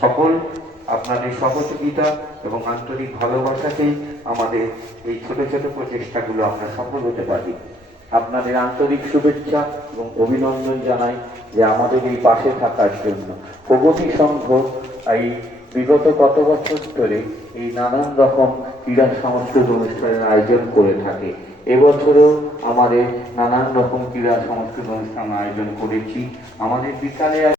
সকল আপনাদের সহযোগিতা এবং আন্তরিক ভালোবাসাতেই আমাদের এই ছোট ছোট প্রচেষ্টাগুলো আমরা সফল হতে পারি। আপনাদের আন্তরিক শুভেচ্ছা এবং অভিনন্দন জানাই যে আমাদের এই পাশে থাকার জন্য। প্রগতি সংঘ এই বিগত কত বছর ধরে এই নানান রকম ক্রীড়া সাংস্কৃতিক অনুষ্ঠানের আয়োজন করে থাকে। এবছরও আমাদের নানান রকম ক্রীড়া সাংস্কৃতিক অনুষ্ঠান আয়োজন করেছি। আমাদের বিকালে